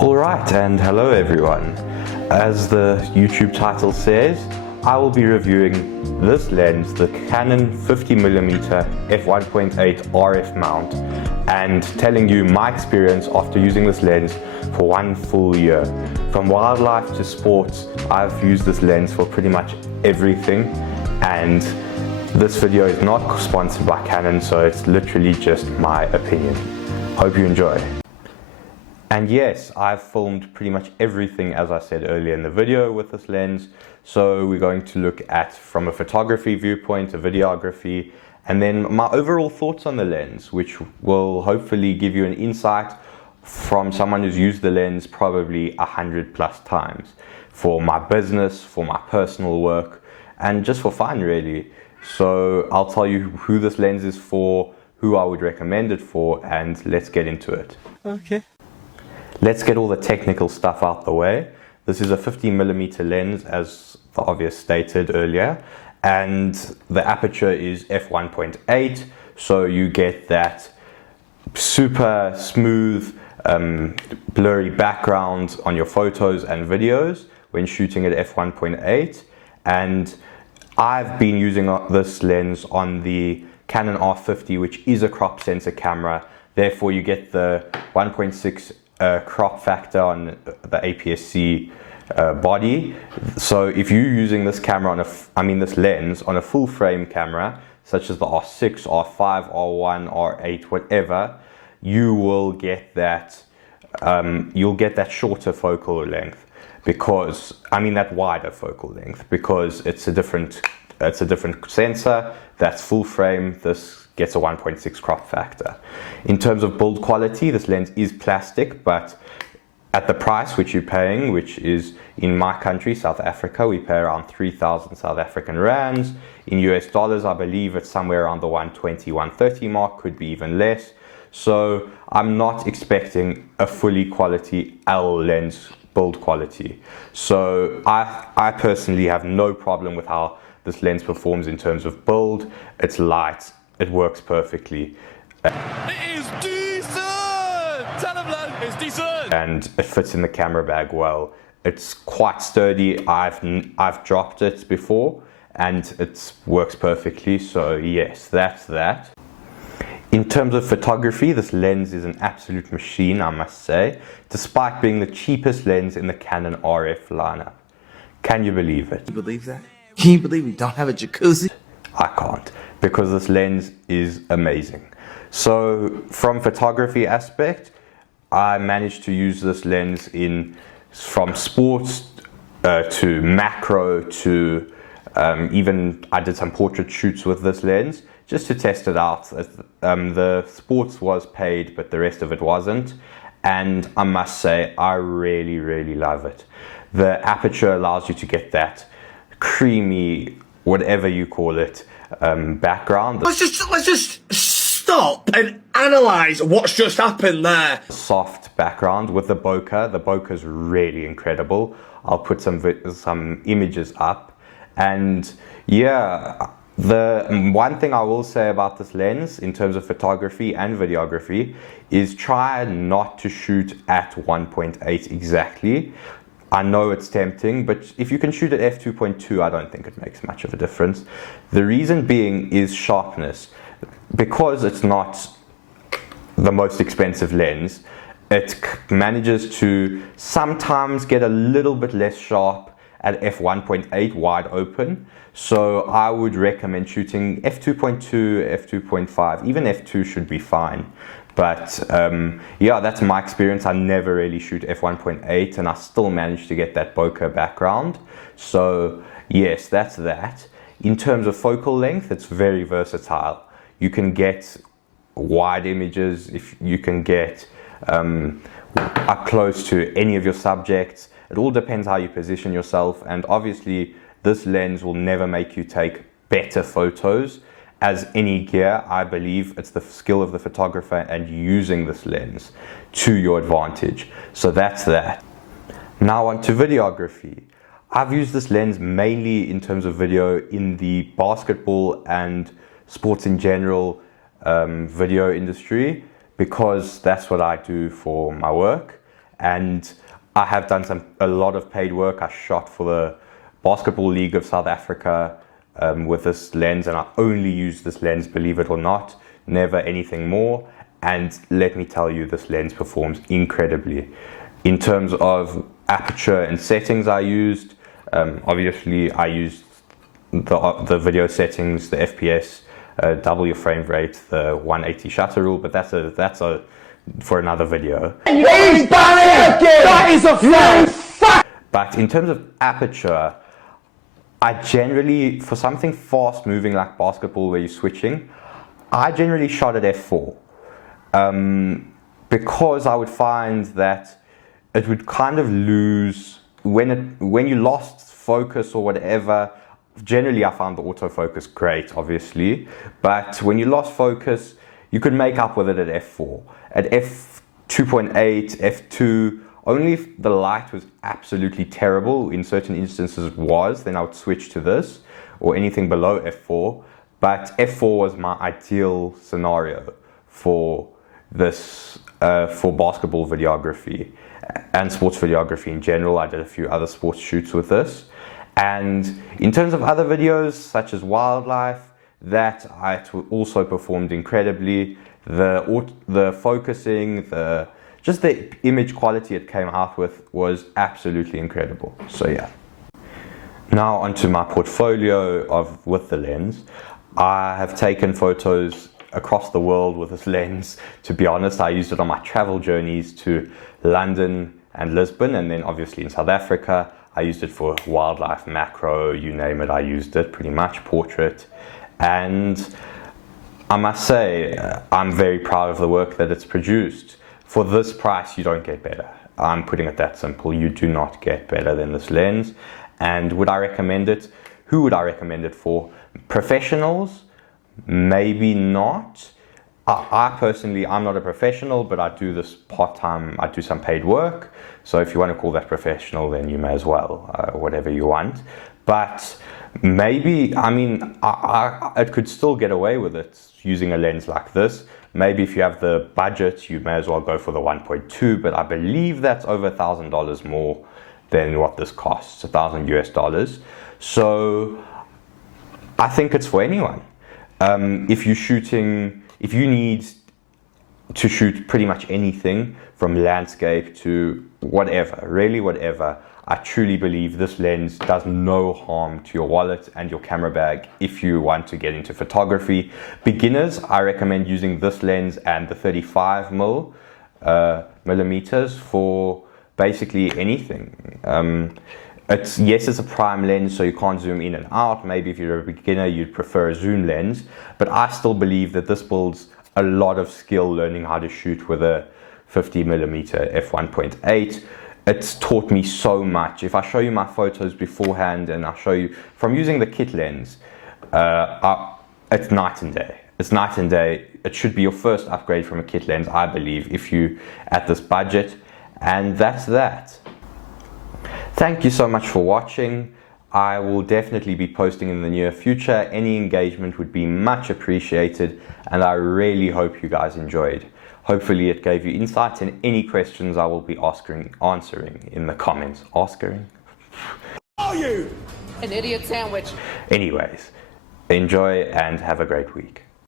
Alright, and hello everyone. As the YouTube title says, I will be reviewing this lens, the Canon 50mm f1.8 RF mount, and telling you my experience after using this lens for 1 full year. From wildlife to sports, I've used this lens for pretty much everything, and this video is not sponsored by Canon, so it's literally just my opinion. Hope you enjoy. And yes, I've filmed pretty much everything as I said earlier in the video with this lens. So we're going to look at from a photography viewpoint, a videography, and then my overall thoughts on the lens, which will hopefully give you an insight from someone who's used the lens probably 100+ times for my business, for my personal work, and just for fun really. So I'll tell you who this lens is for, who I would recommend it for, and let's get into it. Okay. Let's get all the technical stuff out the way. This is a 50mm lens, as the obvious stated earlier, and the aperture is f1.8, so you get that super smooth, blurry background on your photos and videos when shooting at f1.8. And I've been using this lens on the Canon R50, which is a crop sensor camera. Therefore, you get the 1.6 crop factor on the APS-C body. So if you're using this camera on this lens on a full frame camera, such as the R6, R5, R1, R8, whatever, you will get that. You'll get that shorter focal length because that wider focal length because it's a different sensor. That's full frame. This gets a 1.6 crop factor. In terms of build quality, this lens is plastic, but at the price which you're paying, which is in my country, South Africa, we pay around 3,000 South African rands. In US dollars, I believe it's somewhere around the 120, 130 mark, could be even less. So I'm not expecting a fully quality L lens build quality. So I personally have no problem with how this lens performs in terms of build. It's light. It works perfectly. It is decent! Tell them, lad, it's decent! And it fits in the camera bag well. It's quite sturdy. I've dropped it before and it works perfectly. So yes, that's that. In terms of photography, this lens is an absolute machine, I must say, despite being the cheapest lens in the Canon RF lineup. Can you believe it? Can you believe that? Can you believe we don't have a jacuzzi? I can't, because this lens is amazing. So from photography aspect, I managed to use this lens from sports to macro to even I did some portrait shoots with this lens just to test it out. The sports was paid, but the rest of it wasn't. And I must say, I really, really love it. The aperture allows you to get that creamy, whatever you call it, background. Let's just stop and analyze what's just happened there. Soft background with the bokeh. The bokeh is really incredible. I'll put some images up, and yeah, the one thing I will say about this lens in terms of photography and videography is try not to shoot at 1.8 exactly. I know it's tempting, but if you can shoot at f2.2, I don't think it makes much of a difference. The reason being is sharpness. Because it's not the most expensive lens, it manages to sometimes get a little bit less sharp at f1.8 wide open. So I would recommend shooting f2.2, f2.5, even f2 should be fine. But yeah, that's my experience. I never really shoot f1.8 and I still manage to get that bokeh background. So yes, that's that. In terms of focal length, it's very versatile. You can get wide images, if you can get up close to any of your subjects. It all depends how you position yourself, and obviously this lens will never make you take better photos. As any gear, I believe it's the skill of the photographer and using this lens to your advantage. So that's that. Now on to videography. I've used this lens mainly in terms of video in the basketball and sports in general video industry, because that's what I do for my work. and I have done a lot of paid work. I shot for the Basketball League of South Africa with this lens, and I only use this lens, believe it or not, never anything more. And let me tell you, this lens performs incredibly. In terms of aperture and settings I used, obviously I used the video settings, the FPS, double your frame rate, the 180 shutter rule, but that's for another video. That is a fact! But in terms of aperture, I generally, for something fast moving like basketball where you're switching, I generally shot at f4. Because I would find that it would kind of lose, when you lost focus or whatever. Generally I found the autofocus great, obviously, but when you lost focus, you could make up with it at f4. At f2.8, f2, only if the light was absolutely terrible, in certain instances it was, then I would switch to this, or anything below f4. But f4 was my ideal scenario for this, for basketball videography and sports videography in general. I did a few other sports shoots with this. And in terms of other videos, such as wildlife, that I also performed incredibly. The focusing, just the image quality it came out with was absolutely incredible. So yeah. Now onto my portfolio with the lens. I have taken photos across the world with this lens. To be honest, I used it on my travel journeys to London and Lisbon, and then obviously in South Africa. I used it for wildlife, macro, you name it, I used it pretty much, portrait. And I must say, I'm very proud of the work that it's produced. For this price, you don't get better. I'm putting it that simple. You do not get better than this lens. And would I recommend it? Who would I recommend it for? Professionals? Maybe not. I personally, I'm not a professional, but I do this part-time, I do some paid work. So if you want to call that professional, then you may as well, whatever you want. But maybe, I mean, I could still get away with it using a lens like this. Maybe if you have the budget, you may as well go for the 1.2, but I believe that's over $1,000 more than what this costs, $1,000 US. So I think it's for anyone. If you need to shoot pretty much anything from landscape to whatever, really whatever, I truly believe this lens does no harm to your wallet and your camera bag if you want to get into photography. Beginners, I recommend using this lens and the 35 millimeters for basically anything. Yes, it's a prime lens, so you can't zoom in and out. Maybe if you're a beginner, you'd prefer a zoom lens, but I still believe that this builds a lot of skill learning how to shoot with a 50mm f1.8. It's taught me so much. If I show you my photos beforehand and I show you from using the kit lens, it's night and day. It's night and day. It should be your first upgrade from a kit lens, I believe, if you at this budget, and that's that. Thank you so much for watching. I will definitely be posting in the near future. Any engagement would be much appreciated, and I really hope you guys enjoyed. Hopefully it gave you insights, and any questions I will be answering in the comments. Are you? An idiot sandwich. Anyways, enjoy and have a great week.